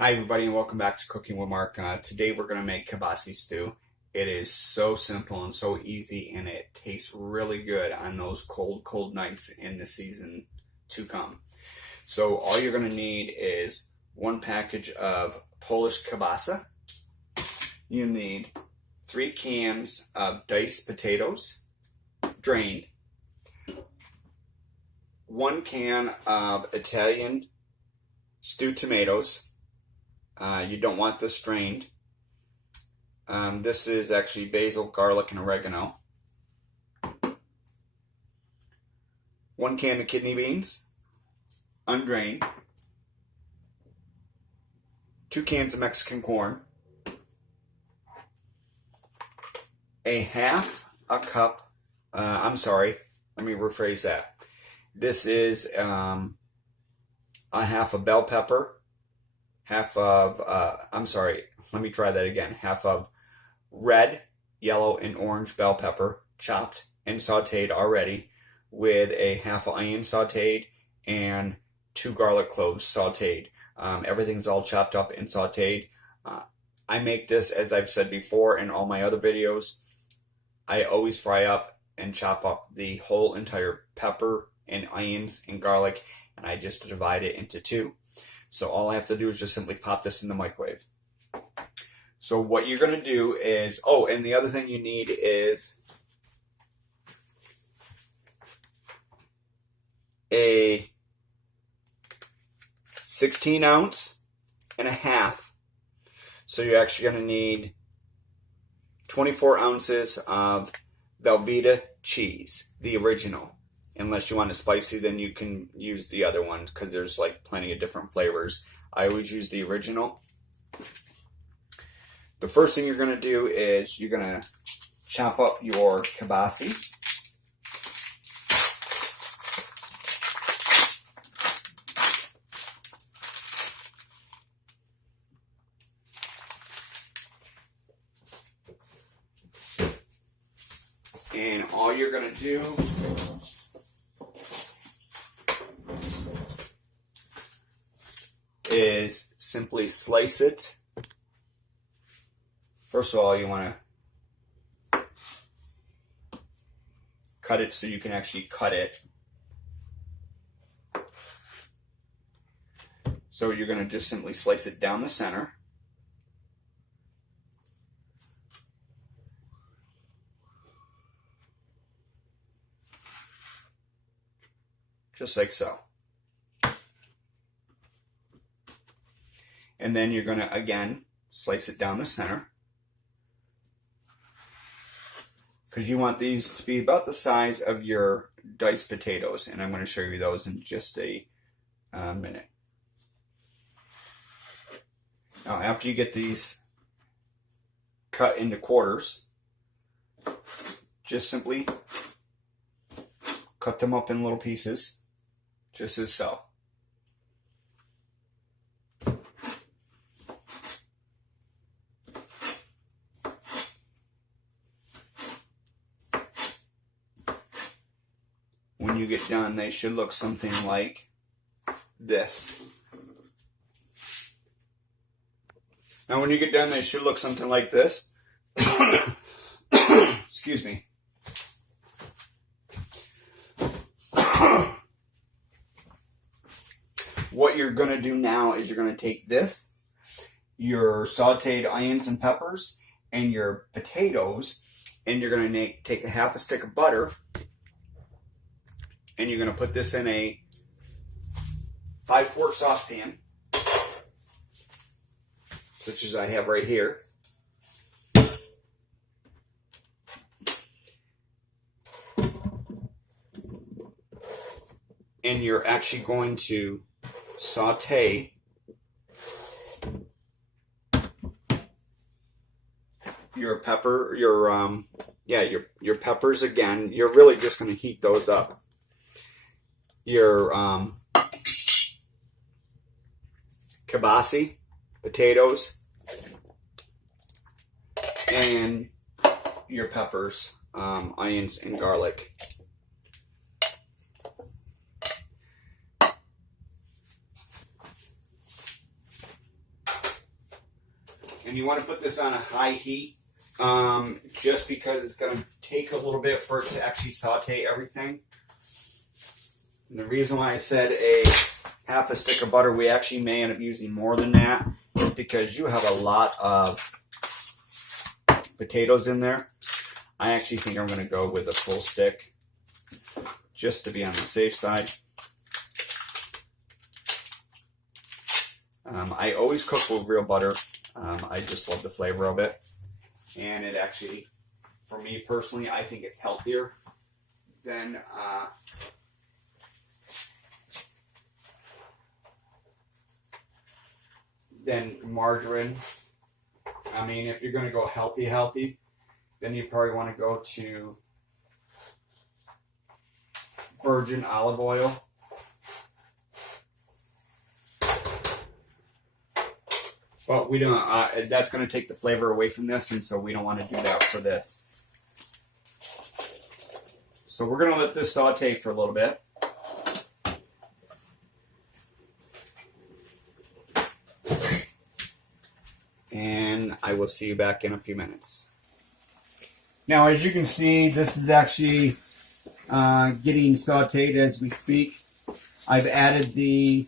Hi everybody and welcome back to Cooking with Mark. Today we're going to make kielbasa stew. It is so simple and so easy, and it tastes really good on those cold nights in the season to come. So all you're going to need is one package of Polish kielbasa. You need 3 cans of diced potatoes, drained, 1 can of Italian stewed tomatoes. You don't want this strained. This is actually basil, garlic, and oregano. 1 can of kidney beans, undrained. 2 cans of Mexican corn. Let me rephrase that. This is a half a bell pepper. Half of red, yellow, and orange bell pepper, chopped and sauteed already, with a half of onion sauteed and 2 garlic cloves sauteed. Everything's all chopped up and sauteed. I make this, as I've said before in all my other videos, I always fry up and chop up the whole entire pepper and onions and garlic, and I just divide it into 2. So all I have to do is just simply pop this in the microwave. So what you're going to do is, and the other thing you need is a 16-ounce and a half. So you're actually going to need 24 ounces of Velveeta cheese, the original. Unless you want it spicy, then you can use the other one, because there's like plenty of different flavors. I always use the original. The first thing you're going to do is you're going to chop up your kielbasa. And all you're going to do is simply slice it. First of all, you want to cut it so you can actually cut it. So you're going to just simply slice it down the center. Just like so. And then you're going to, again, slice it down the center, because you want these to be about the size of your diced potatoes. And I'm going to show you those in just a minute. Now, after you get these cut into quarters, just simply cut them up in little pieces, just as so. When you get done, they should look something like this. Now, when you get done, they should look something like this. Excuse me. What you're going to do now is you're going to take this, your sauteed onions and peppers, and your potatoes, and you're going to take a half a stick of butter, and you're going to put this in a 5-quart saucepan, such as I have right here. And you're actually going to saute your pepper, your peppers again. You're really just going to heat those up. Your kielbasa, potatoes, and your peppers, onions, and garlic. And you want to put this on a high heat just because it's going to take a little bit for it to actually saute everything. And the reason why I said a half a stick of butter, we actually may end up using more than that because you have a lot of potatoes in there. I actually think I'm going to go with a full stick just to be on the safe side. I always cook with real butter. I just love the flavor of it. And it actually, for me personally, I think it's healthier than margarine. I mean, if you're going to go healthy, then you probably want to go to virgin olive oil. But we don't, that's going to take the flavor away from this, and so we don't want to do that for this. So we're going to let this saute for a little bit. And I will see you back in a few minutes. Now, as you can see, this is actually getting sauteed as we speak. I've added the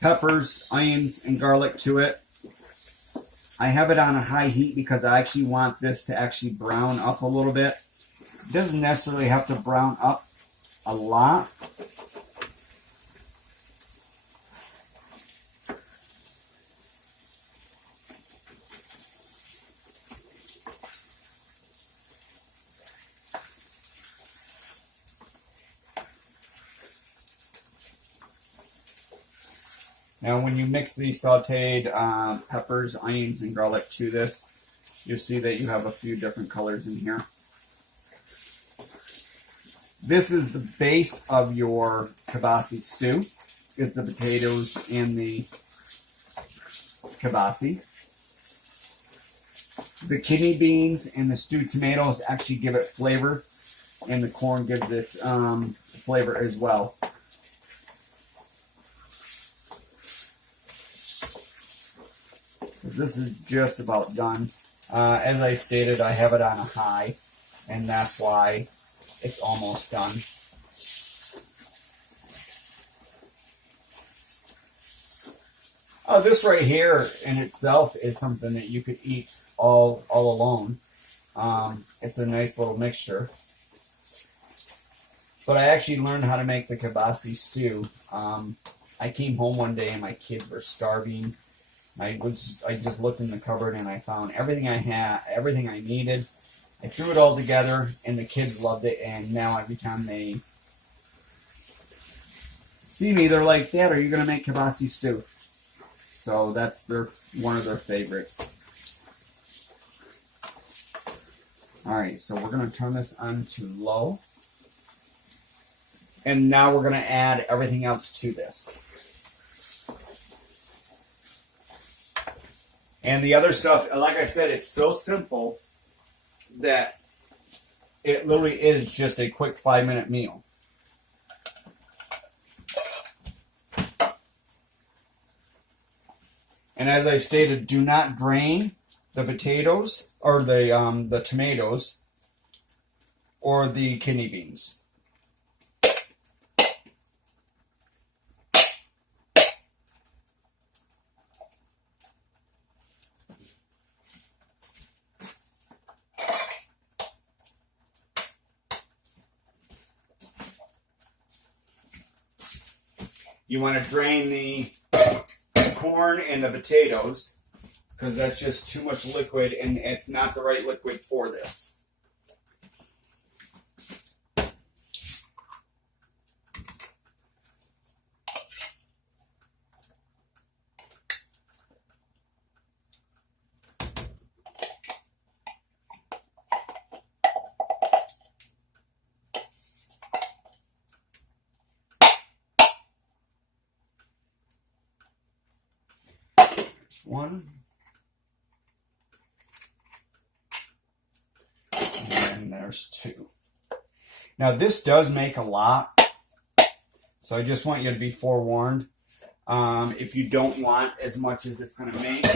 peppers, onions, and garlic to it. I have it on a high heat because I actually want this to actually brown up a little bit. It doesn't necessarily have to brown up a lot. Now, when you mix the sauteed peppers, onions, and garlic to this, you'll see that you have a few different colors in here. This is the base of your kielbasa stew, is the potatoes and the kielbasa. The kidney beans and the stewed tomatoes actually give it flavor, and the corn gives it flavor as well. This is just about done. As I stated, I have it on a high, and that's why it's almost done. This right here in itself is something that you could eat all alone. It's a nice little mixture. But I actually learned how to make the kielbasa stew. I came home one day and my kids were starving. I just looked in the cupboard and I found everything I had, everything I needed. I threw it all together and the kids loved it, and now every time they see me, they're like, "Dad, are you going to make kielbasa stew?" So that's one of their favorites. Alright, so we're going to turn this on to low. And now we're going to add everything else to this. And the other stuff, like I said, it's so simple that it literally is just a quick 5-minute meal. And as I stated, do not drain the potatoes or the tomatoes or the kidney beans. You want to drain the corn and the potatoes because that's just too much liquid and it's not the right liquid for this. One. And there's two. Now this does make a lot, so I just want you to be forewarned. If you don't want as much as it's going to make,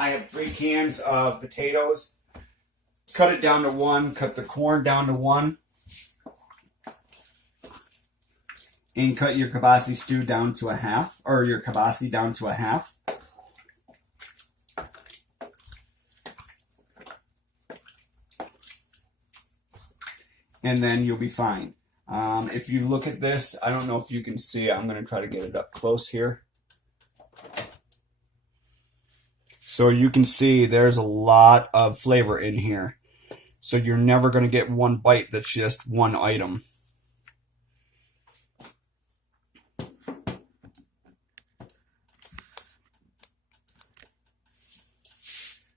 I have 3 cans of potatoes. Cut it down to 1. Cut the corn down to 1. And cut your kielbasa stew down to a half, or your kielbasa down to a half. And then you'll be fine. If you look at this, I don't know if you can see it. I'm going to try to get it up close here. So you can see there's a lot of flavor in here. So you're never going to get one bite that's just one item.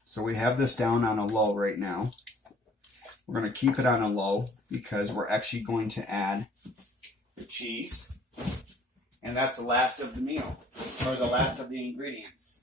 So we have this down on a low right now. We're going to keep it on a low because we're actually going to add the cheese. And that's the last of the meal, or the last of the ingredients.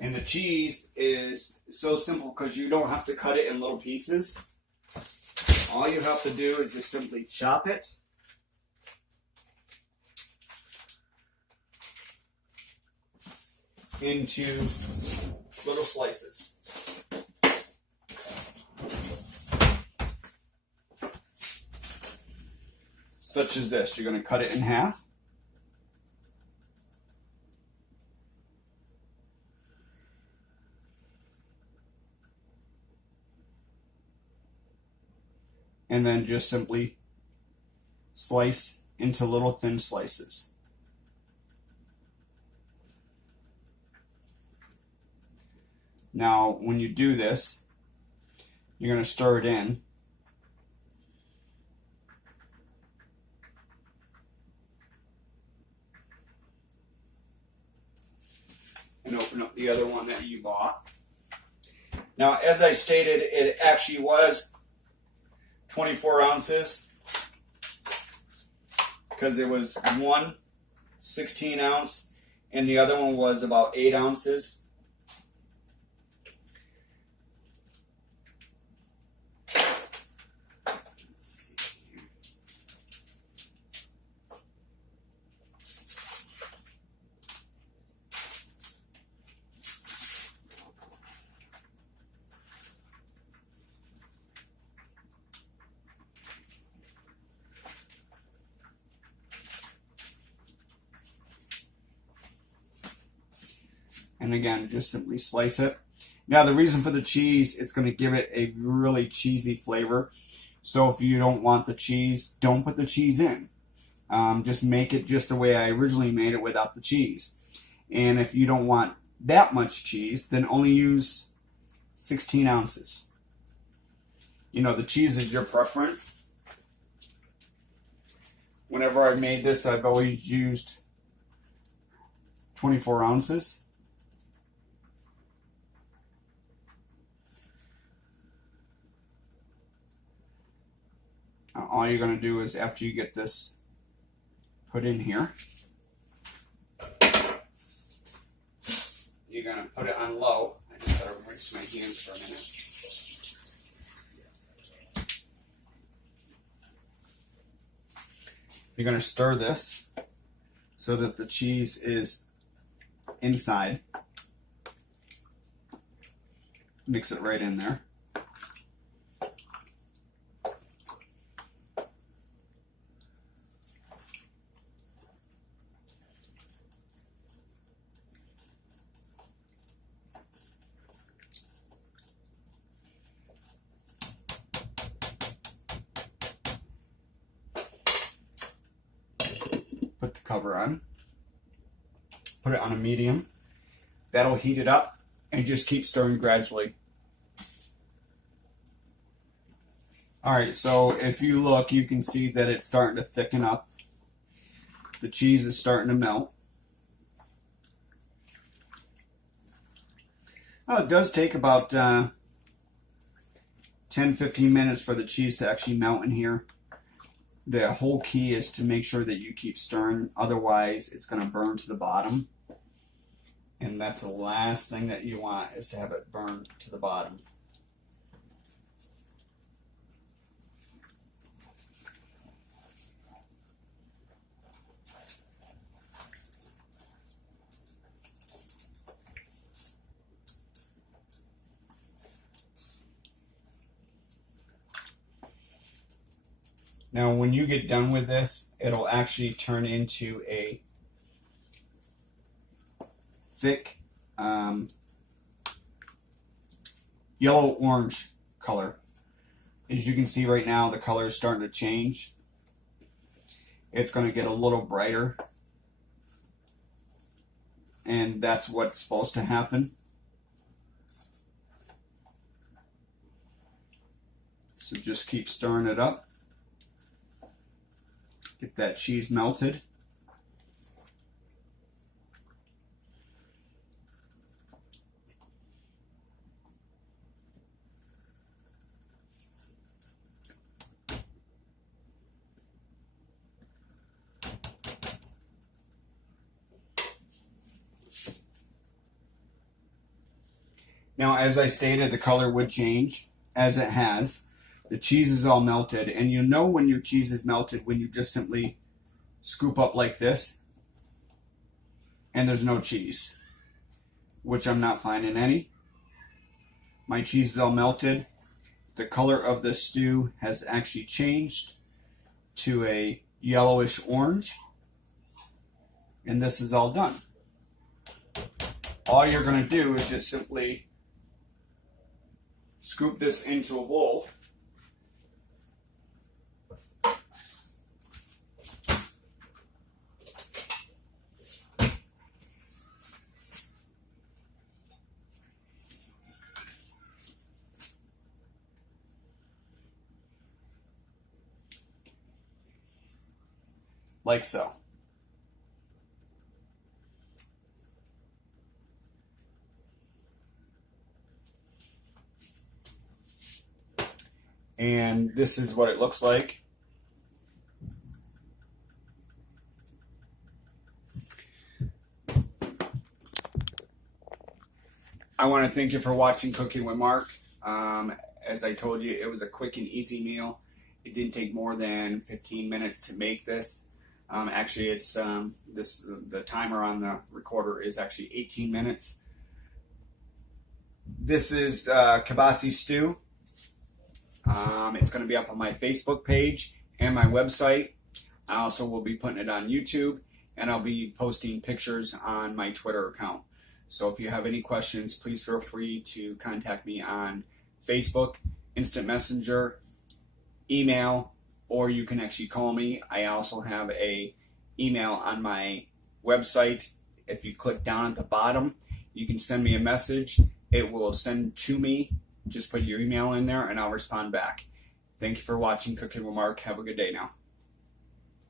And the cheese is so simple because you don't have to cut it in little pieces. All you have to do is just simply chop it. Into little slices. Such as this. You're going to cut it in half. And then just simply slice into little thin slices. Now, when you do this, you're going to stir it in. And open up the other one that you bought. Now, as I stated, it actually was 24 ounces because it was one 16 ounce and the other one was about 8 ounces. And again, just simply slice it. Now, the reason for the cheese, it's going to give it a really cheesy flavor. So if you don't want the cheese, don't put the cheese in. Just make it just the way I originally made it without the cheese. And if you don't want that much cheese, then only use 16 ounces. You know, the cheese is your preference. Whenever I made this, I've always used 24 ounces. All you're going to do is, after you get this put in here, you're going to put it on low. I just got to rinse my hands for a minute. You're going to stir this so that the cheese is inside. Mix it right in there. Put the cover on. Put it on a medium. That'll heat it up and just keep stirring gradually. Alright, so if you look, you can see that it's starting to thicken up. The cheese is starting to melt. Well, it does take about 10-15 minutes for the cheese to actually melt in here. The whole key is to make sure that you keep stirring, otherwise it's going to burn to the bottom. And that's the last thing that you want, is to have it burn to the bottom. Now, when you get done with this, it'll actually turn into a thick yellow-orange color. As you can see right now, the color is starting to change. It's going to get a little brighter. And that's what's supposed to happen. So just keep stirring it up. Get that cheese melted. Now, as I stated, the color would change, as it has. The cheese is all melted, and you know when your cheese is melted when you just simply scoop up like this and there's no cheese, which I'm not finding any. My cheese is all melted. The color of the stew has actually changed to a yellowish orange, and this is all done. All you're going to do is just simply scoop this into a bowl. Like so. And this is what it looks like. I want to thank you for watching Cooking with Mark. As I told you, it was a quick and easy meal. It didn't take more than 15 minutes to make this. Actually, it's the timer on the recorder is actually 18 minutes. This is Kielbasa Stew. It's going to be up on my Facebook page and my website. I also will be putting it on YouTube, and I'll be posting pictures on my Twitter account. So if you have any questions, please feel free to contact me on Facebook, Instant Messenger, email, or you can actually call me. I also have a email on my website. If you click down at the bottom, you can send me a message. It will send to me. Just put your email in there and I'll respond back. Thank you for watching Cooking with Mark. Have a good day now.